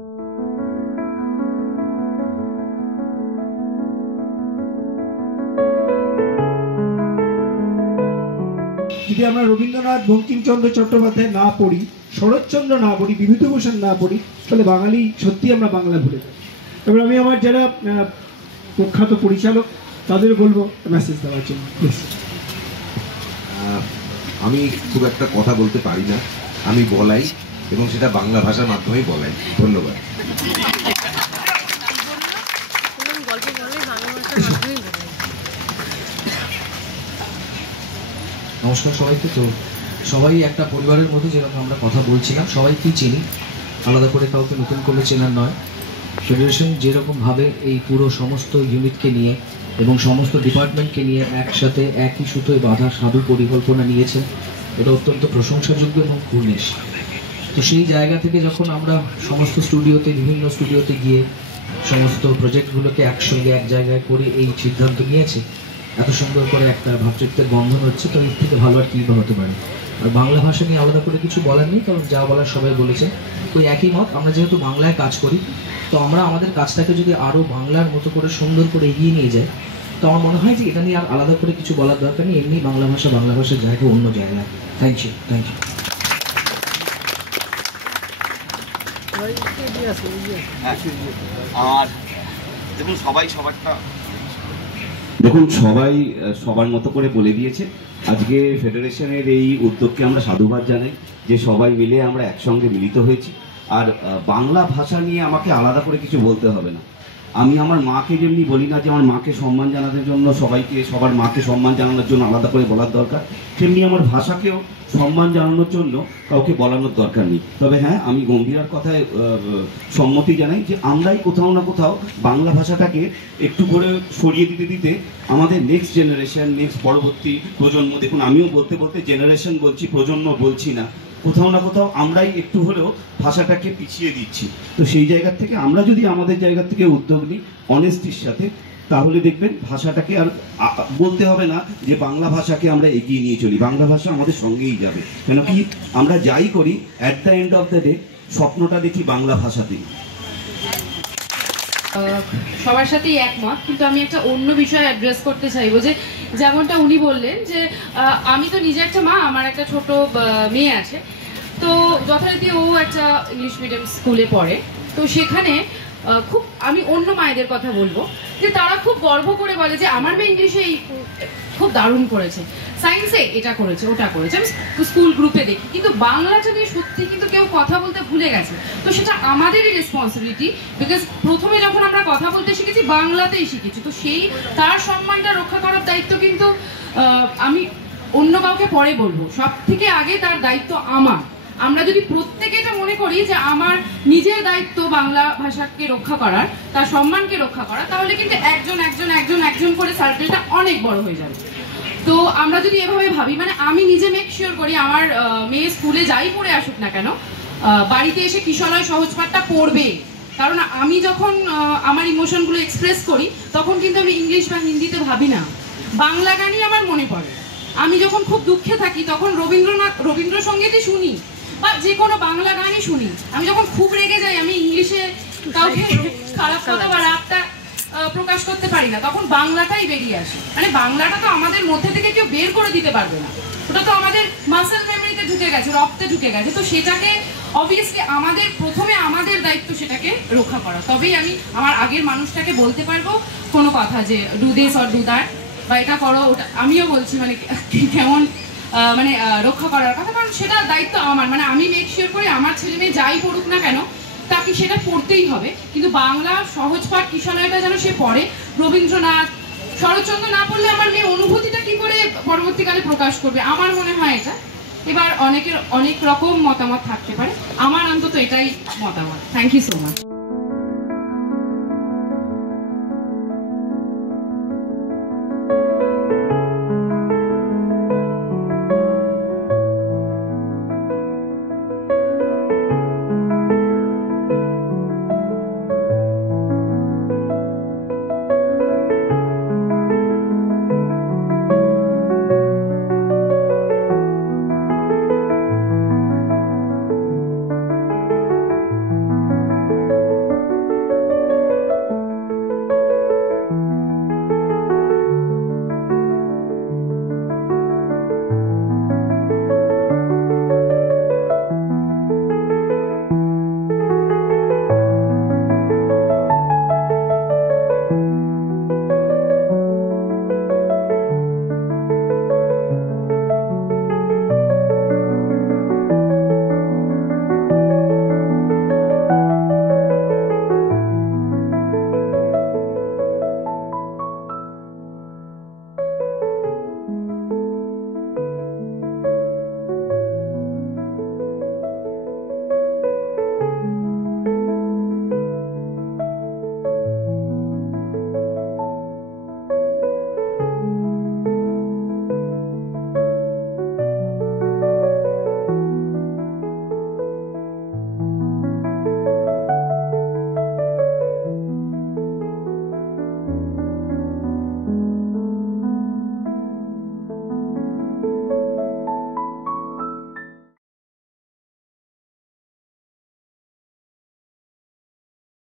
যদি আমরা রবীন্দ্রনাথ, বঙ্কিমচন্দ্র চট্টোপাধ্যায় না পড়ি, শরৎচন্দ্র না পড়ি, বিভূতিভূষণ না পড়ি, তাহলে বাঙালি সত্যি আমরা বাংলা ভুলে যাই। এবার আমি আমার যারা প্রখ্যাত পরিচালক তাদের বলবো মেসেজ দেওয়ার জন্য। আমি খুব একটা কথা বলতে পারি না, আমি বলাই এবং সেটা বাংলা ভাষার মাধ্যমেই বলাই। ধন্যবাদ। নমস্কার সবাইকে। তো সবাই একটা পরিবারের মধ্যে যেরকম আমরা কথা বলছিলাম, সবাইকেই চিনি, আলাদা করে কাউকে নতুন করে চেনার নয়। ফেডারেশন যেরকমভাবে এই পুরো সমস্ত ইউনিটকে নিয়ে এবং সমস্ত ডিপার্টমেন্টকে নিয়ে একসাথে একই সুতোয় বাঁধা সাধু পরিকল্পনা নিয়েছে, এটা অত্যন্ত প্রশংসাযোগ্য এবং কুর্নিশ। তো সেই জায়গা থেকে যখন আমরা সমস্ত স্টুডিওতে, বিভিন্ন স্টুডিওতে গিয়ে সমস্ত প্রজেক্টগুলোকে একসঙ্গে এক জায়গায় করে এই সিদ্ধান্ত নিয়েছে, এত সুন্দর করে একটা ভ্রাতৃত্বের বন্ধন হচ্ছে, তো এর থেকে ভালো আর কী বা হতে পারে। আর বাংলা ভাষা নিয়ে আলাদা করে কিছু বলার নেই, কারণ যা বলার সবাই বলেছে। তো একই মত, আমরা যেহেতু বাংলায় কাজ করি, তো আমরা আমাদের কাজটাকে যদি আরও বাংলার মতো করে সুন্দর করে এগিয়ে নিয়ে যাই, তো আমার মনে হয় যে এটা নিয়ে আর আলাদা করে কিছু বলার দরকার নেই। এমনি বাংলা ভাষার জায়গা অন্য জায়গায়। Thank you. আর দেখুন সবাই সবারটা সবাই সবার মতো করে বলে দিয়েছে। আজকে ফেডারেশনের এই উদ্যোগকে আমরা সাধুবাদ জানাই যে সবাই মিলে আমরা একসঙ্গে মিলিত হয়েছি। আর বাংলা ভাষা নিয়ে আমাকে আলাদা করে কিছু বলতে হবে না। আমি আমার মাকে যেমনি বলি না যে আমার মাকে সম্মান জানানোর জন্য সবার মাকে সম্মান জানানোর জন্য আলাদা করে বলার দরকার, তেমনি আমার ভাষাকেও সম্মান জানানোর জন্য কাউকে বলানোর দরকার নেই। তবে হ্যাঁ, আমি গম্ভীরার কথায় সম্মতি জানাই যে আমরাই কোথাও না কোথাও বাংলা ভাষাটাকে একটু করে সরিয়ে দিতে আমাদের নেক্সট জেনারেশন, নেক্সট পরবর্তী প্রজন্ম, দেখুন আমিও বলতে জেনারেশন বলছি, প্রজন্ম বলছি না, কোথাও না কোথাও আমরাই একটু হলেও ভাষাটাকে পিছিয়ে দিচ্ছি। তো সেই জায়গা থেকে আমরা যদি আমাদের জায়গা থেকে উদ্যোগ নিই অনেস্টির সাথে, তাহলে দেখবেন ভাষাটাকে আর বলতে হবে না যে বাংলা ভাষাকে আমরা এগিয়ে নিয়ে চলি। বাংলা ভাষা আমাদের সঙ্গেই যাবে, কেন কি আমরা যাই করি at the end of the day স্বপ্নটা দেখি বাংলা ভাষাতেই। সবার সাথেই একমত, কিন্তু আমি একটা অন্য বিষয় অ্যাড্রেস করতে চাইবো। যে যেমনটা উনি বললেন যে আমি তো নিজে একটা মা, আমার একটা ছোট মেয়ে আছে, তো যথারীতি ও একটা ইংলিশ মিডিয়াম স্কুলে পড়ে। তো সেখানে খুব আমি অন্য মায়েদের কথা বলবো যে তারা খুব গর্ব করে বলে যে আমার মেয়ে ইংলিশে খুব দারুণ করেছে, সায়েন্সে এটা করেছে, ওটা করেছে, আমি স্কুল গ্রুপে দেখি। কিন্তু বাংলাটা নিয়ে সত্যি কিন্তু কেউ কথা বলতে ভুলে গেছে। তো সেটা আমাদেরই রেসপন্সিবিলিটি, বিকজ প্রথমে যখন আমরা কথা বলতে শিখেছি বাংলাতেই শিখেছি। তো তার সম্মানটা রক্ষা করার দায়িত্ব কিন্তু আমি অন্য কাউকে পরে বলবো, সব থেকে আগে তার দায়িত্ব আমার। আমরা যদি প্রত্যেকে এটা মনে করি যে আমার নিজের দায়িত্ব বাংলা ভাষাকে রক্ষা করার, তার সম্মানকে রক্ষা করা, তাহলে কিন্তু একজন করে সার্কেলটা অনেক বড় হয়ে যাবে। তো আমরা যদি এভাবে ভাবি, মানে আমি নিজে মেক শিওর করি আমার মেয়ে স্কুলে যাই পড়ে আসুক না কেন, বাড়িতে এসে কিশলয় সহজপাঠটা পড়বে। কারণ আমি যখন আমার ইমোশনগুলো এক্সপ্রেস করি তখন কিন্তু আমি ইংলিশ বা হিন্দিতে ভাবি না, বাংলা গানই আমার মনে পড়ে। আমি যখন খুব দুঃখে থাকি তখন রবীন্দ্রসঙ্গীতই শুনি বা যে কোনো বাংলা গানই শুনি। আমি যখন খুব রেগে যাই, আমি ইংলিশে কাউকে খারাপ কথা বা রাগটা প্রকাশ করতে পারি না, তখন বাংলাটাই বেরিয়ে আসে। মানে বাংলাটা তো আমাদের মধ্যে থেকে কেউ বের করে দিতে পারবে না, ওটা তো আমাদের মাসেল মেমোরিতে ঢুকে গেছে, রক্তে ঢুকে গেছে। তো সেটাকে অবভিয়াসলি প্রথমে আমাদের দায়িত্ব সেটাকে রক্ষা করা। তবেই আমি আমার আগের মানুষটাকে বলতে পারবো কোনো কথা যে do this or do that, বা এটা করো ওটা। আমিও বলছি মানে কেমন মানে রক্ষা করার কথা, কারণ সেটা দায়িত্ব আমার। মানে আমি মেক শিওর করি আমার ছেলে মেয়ে যাই পড়ুক না কেন তাকে সেটা পড়তেই হবে, কিন্তু বাংলা সহজ পাঠ কিশলয়টা যেন সে পড়ে। রবীন্দ্রনাথ, শরৎচন্দ্র না পড়লে আমার মেয়ে অনুভূতিটা কি করে পরবর্তীকালে প্রকাশ করবে, আমার মনে হয় এটা। এবার অনেকের অনেক রকম মতামত থাকতে পারে, আমার অন্তত এটাই মতামত। Thank you so much.